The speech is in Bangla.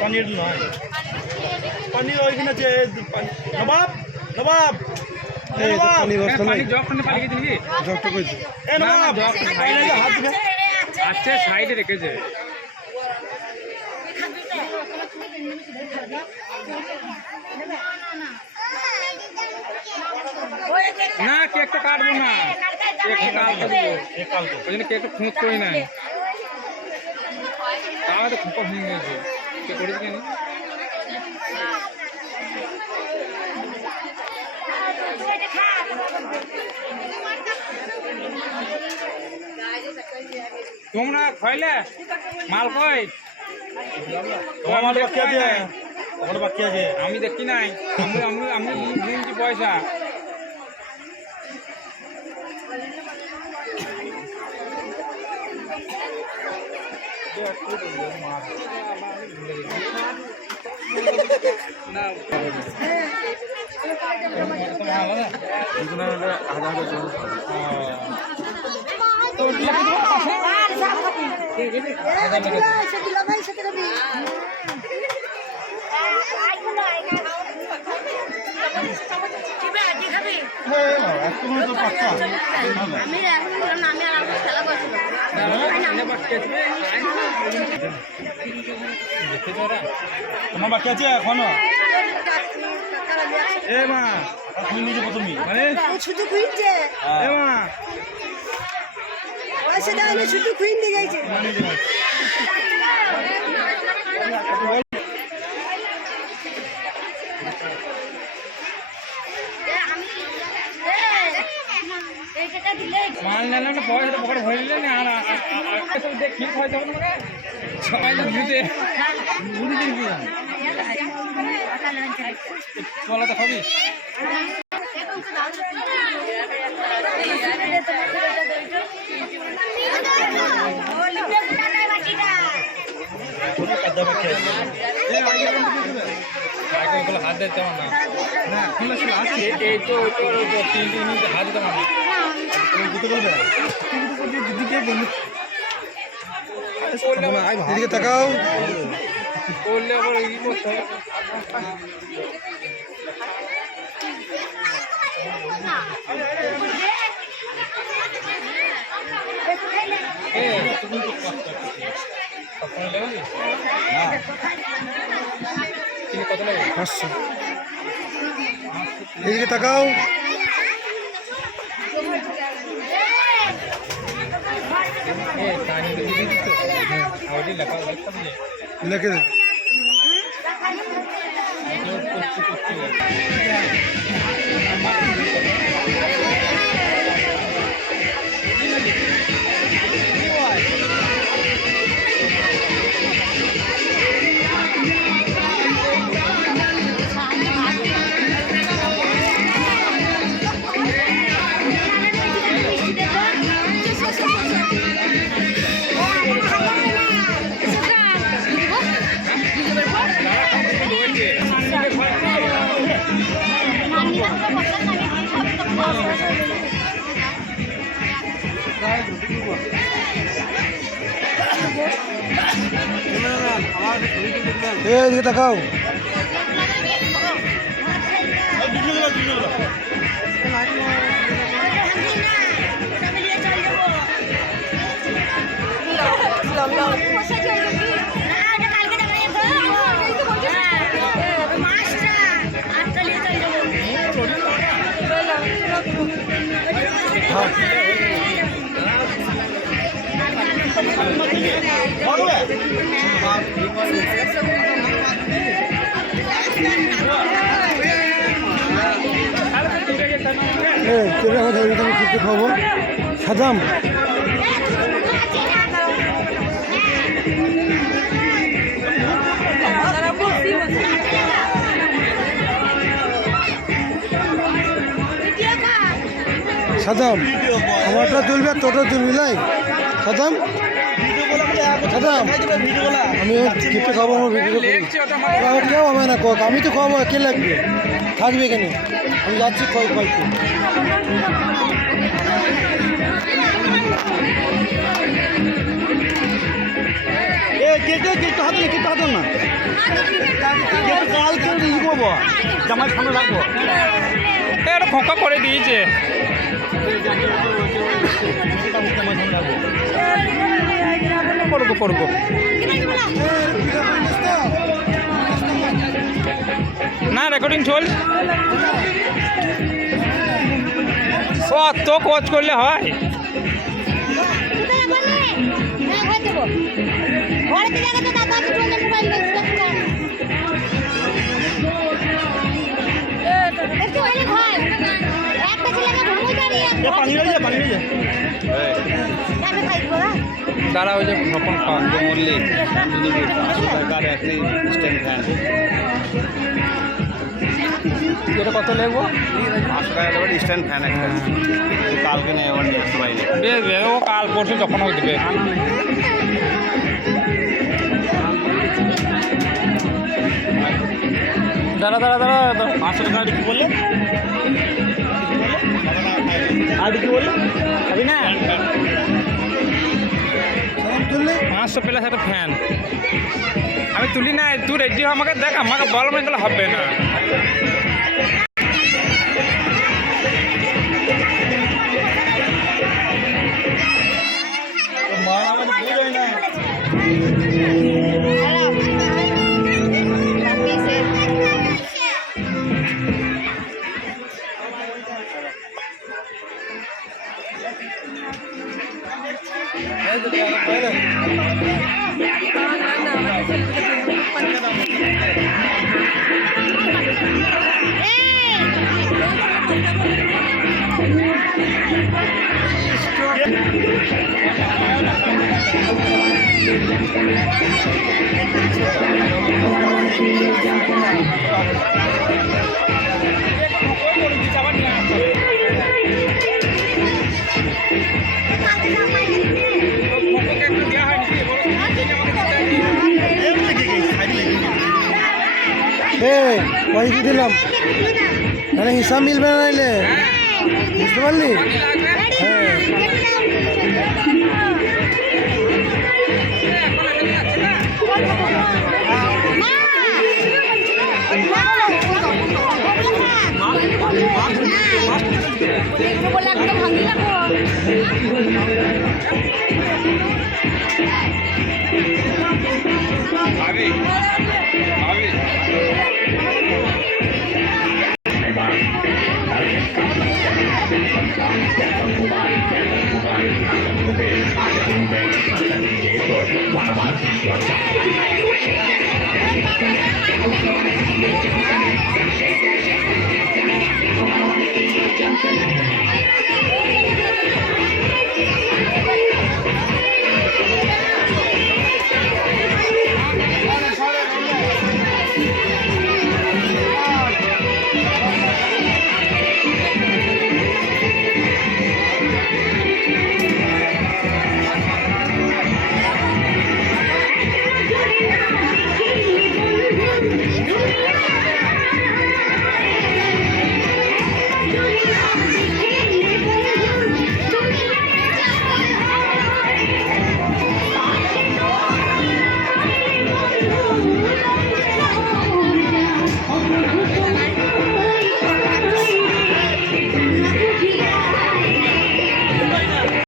पनीर नয় पनीर ওইখানে আছে নবাব নবাব এই পনির বস্তা নাই জগখানে পালিয়ে গেছে নাকি জগটা কইছে এ নবাব সাইডে হাত দিবে আচ্ছা সাইডে রেখেছে না কেকটা কাটবো না কেকটা কাটবো ওই জন্য কেকটা খুঁত করি না তাহলে তো খুঁপা ভেঙে গেছে কে করেছে কেন তোমরা খাইলে মাল কই তোমার মাল বাকি আছে আমার বাকি আছে আমি দেখি নাই আমি আমি আমি দিনছি পয়সা তোমার বাকি আছে এখনো এ মা তুমি নিজে প্রথমই মানে শুধু খুঁজছে এ মা পয়সা দাও না শুধু খুঁজতে গেছে মাল নিলাম না পয়সাটা পকেটে ভরে নিলেন আর দেখি হয়তো আমাকে সবাই দিতে চলা তো খাবি হাত দিতে না না এই তো হাত দিতে না এদিকে তাকাও করলে আবার ই করতে হবে কত লাগে 500 এদিকে তাকাও लेके এদিকে তাকাও কিছু খাবো সাদাম সাদাম আমারটা তুলবে তোটা তুলবি লাই সাদাম সাদাম আমি কিছু খাবো আমার ভিডিও কেউ হবে না কক আমি তো খাবো কে লাগবে থাকবে কেন আমি যাচ্ছি কয় কয়তে হাত না কালকে ই করবো জামাই সামনে রাখবো এটা ফাঁকা করে দিয়েছে করবো করবো না রেকর্ডিং চল ও তো কোচ করলে হয় দাঁড়া ওই যে স্বপন খাওয়ান যে মল্লিক এটা কত লাগবো 500 টাকা দেবেন স্ট্যান্ড ফ্যান একটা কালকে নেই আবার নেক্সট বাইরে বেশ বেশ ও কাল পরশু যখন হোক দেবে দাঁড়া দাঁড়া দাঁড়া 500 টাকা কি বললে আর কি বললে খাবি না 500 প্লাস একটা ফ্যান আমি তুলি না তুই রেডি আমাকে দেখ আমাকে বল মানে গেলে হবে না পয়সা দিলাম তাহলে হিসাব মিলবে না নাইলে বুঝতে পারলি হ্যাঁ